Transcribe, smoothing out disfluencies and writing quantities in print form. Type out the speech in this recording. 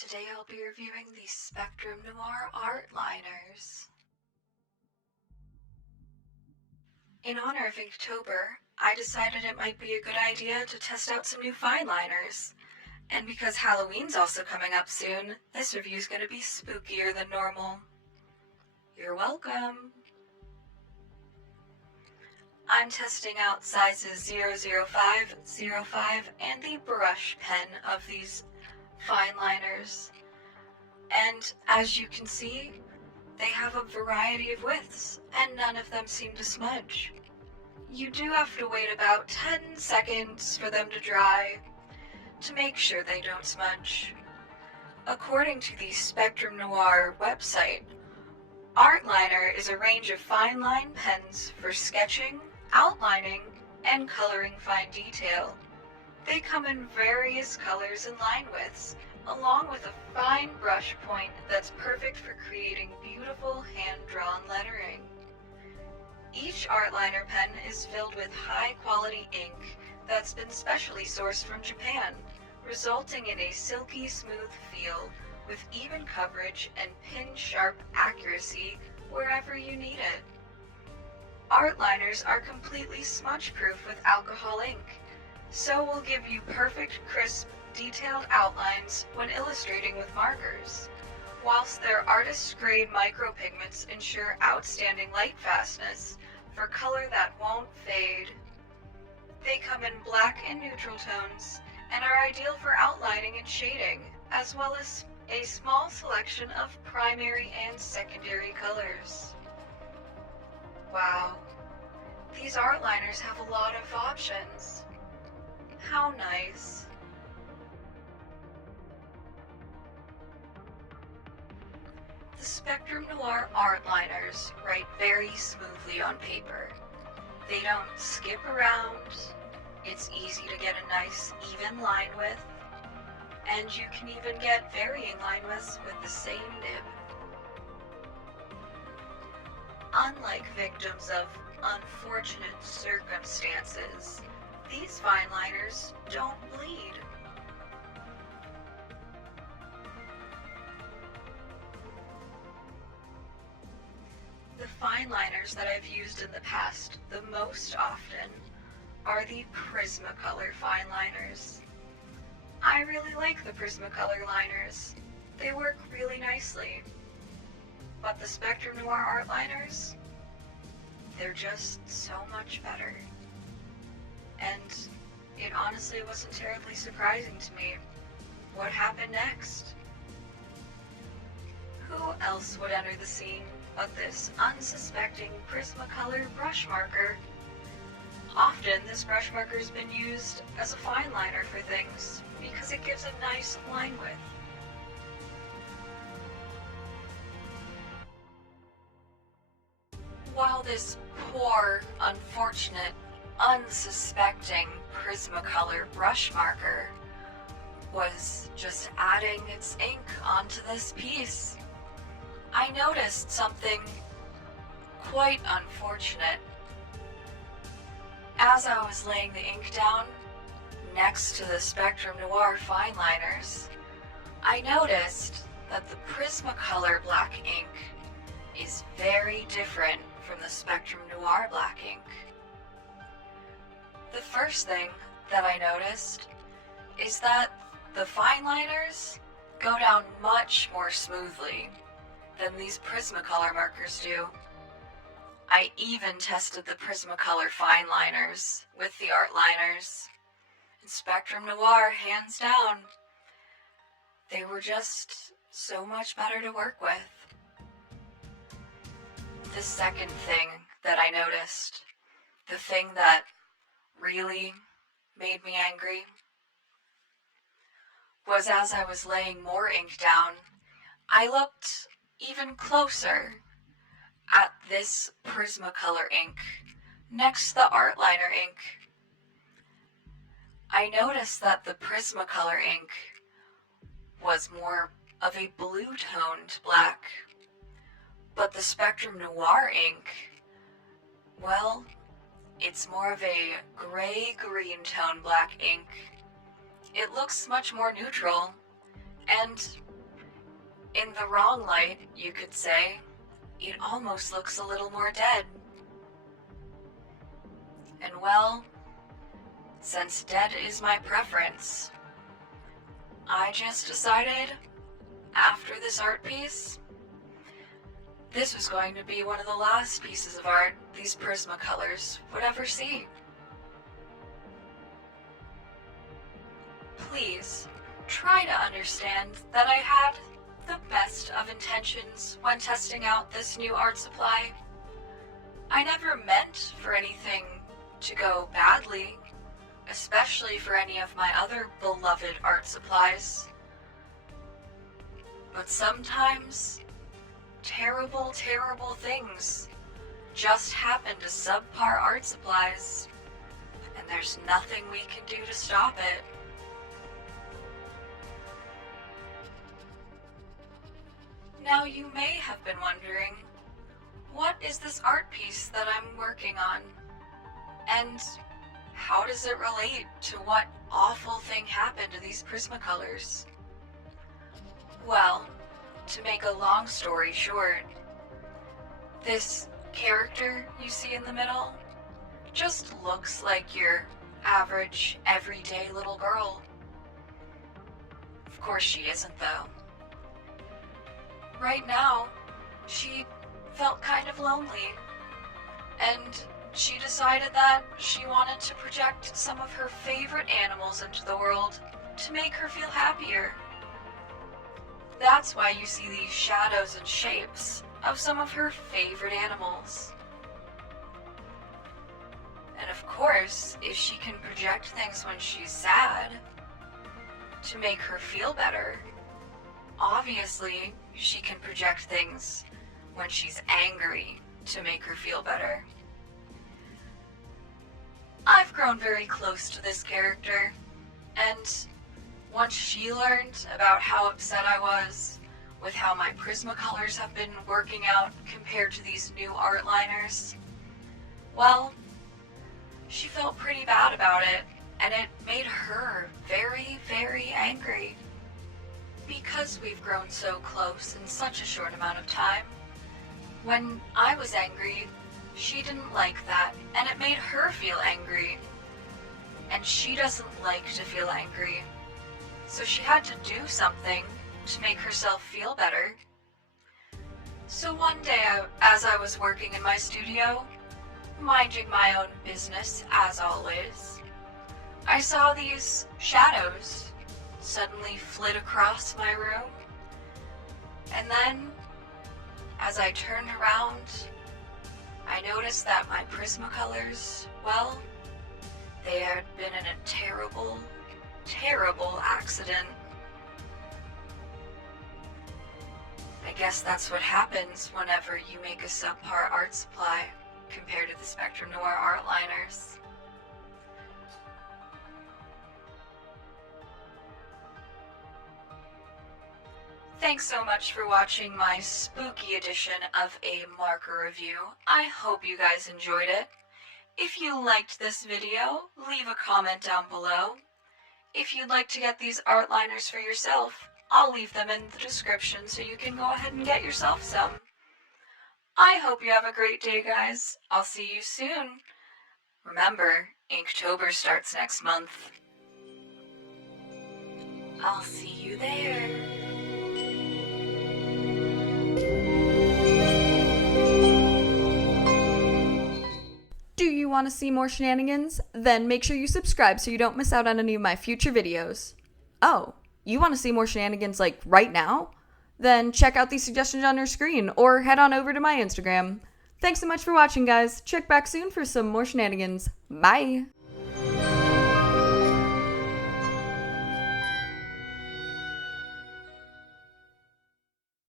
Today I'll be reviewing the Spectrum Noir Art Liners. In honor of Inktober, I decided it might be a good idea to test out some new fine liners. And because Halloween's also coming up soon, this review's going to be spookier than normal. You're welcome! I'm testing out sizes 005, 05, and the brush pen of these fine liners. And as you can see, they have a variety of widths, and none of them seem to smudge. You do have to wait about 10 seconds for them to dry to make sure they don't smudge. According to the Spectrum Noir website, Art Liner is a range of fine line pens for sketching, outlining, and coloring fine detail. They come in various colors and line widths, along with a fine brush point that's perfect for creating beautiful hand-drawn lettering. Each art liner pen is filled with high-quality ink that's been specially sourced from Japan, resulting in a silky smooth feel with even coverage and pin-sharp accuracy wherever you need it. Art liners are completely smudge-proof with alcohol ink, so will give you perfect, crisp, detailed outlines when illustrating with markers, whilst their artist-grade micropigments ensure outstanding light fastness for color that won't fade. They come in black and neutral tones and are ideal for outlining and shading, as well as a small selection of primary and secondary colors. Wow, these art liners have a lot of options. How nice. The Spectrum Noir Art Liners write very smoothly on paper. They don't skip around, it's easy to get a nice even line width, and you can even get varying line widths with the same nib. Unlike victims of unfortunate circumstances, these fine liners don't bleed. The fine liners that I've used in the past the most often are the Prismacolor fine liners. I really like the Prismacolor liners. They work really nicely. But the Spectrum Noir Art Liners, they're just so much better. And it honestly wasn't terribly surprising to me what happened next. Who else would enter the scene but this unsuspecting Prismacolor brush marker? Often this brush marker has been used as a fine liner for things because it gives a nice line width. While this poor, unfortunate, unsuspecting Prismacolor brush marker was just adding its ink onto this piece, I noticed something quite unfortunate. As I was laying the ink down next to the Spectrum Noir fine liners, I noticed that the Prismacolor black ink is very different from the Spectrum Noir black ink. The first thing that I noticed is that the fine liners go down much more smoothly than these Prismacolor markers do. I even tested the Prismacolor fine liners with the art liners. And Spectrum Noir, hands down, they were just so much better to work with. The second thing that I noticed, the thing that really made me angry, was as I was laying more ink down, I looked even closer at this Prismacolor ink next to the art liner ink. I noticed that the Prismacolor ink was more of a blue-toned black, but the Spectrum Noir ink, well, it's more of a gray-green tone black ink. It looks much more neutral, and In the wrong light, you could say, it almost looks a little more dead. And well, since dead is my preference, I just decided, after this art piece, this was going to be one of the last pieces of art these Prismacolors would ever see. Please, try to understand that I had the best of intentions when testing out this new art supply. I never meant for anything to go badly, especially for any of my other beloved art supplies. But sometimes, terrible, terrible things just happen to subpar art supplies, and there's nothing we can do to stop it. Now you may have been wondering, what is this art piece that I'm working on? And how does it relate to what awful thing happened to these Prismacolors? Well, to make a long story short, this character you see in the middle just looks like your average, everyday little girl. Of course she isn't, though. Right now, she felt kind of lonely, and she decided that she wanted to project some of her favorite animals into the world to make her feel happier. That's why you see these shadows and shapes of some of her favorite animals. And of course, if she can project things when she's sad to make her feel better, obviously she can project things when she's angry to make her feel better. I've grown very close to this character, and once she learned about how upset I was with how my Prismacolors have been working out compared to these new art liners, well, she felt pretty bad about it, and it made her very, very angry. Because we've grown so close in such a short amount of time, when I was angry, she didn't like that, and it made her feel angry. And she doesn't like to feel angry, so she had to do something to make herself feel better. So one day, as I was working in my studio, minding my own business as always, I saw these shadows suddenly flit across my room, and then, as I turned around, I noticed that my Prismacolors, well, they had been in a terrible, terrible accident. I guess that's what happens whenever you make a subpar art supply compared to the Spectrum Noir Art Liners. Thanks so much for watching my spooky edition of a marker review. I hope you guys enjoyed it. If you liked this video, leave a comment down below. If you'd like to get these art liners for yourself, I'll leave them in the description so you can go ahead and get yourself some. I hope you have a great day, guys. I'll see you soon. Remember, Inktober starts next month. I'll see you there. Do you want to see more shenanigans? Then make sure you subscribe so you don't miss out on any of my future videos. Oh, you want to see more shenanigans like right now? Then check out these suggestions on your screen or head on over to my Instagram. Thanks so much for watching, guys. Check back soon for some more shenanigans. Bye!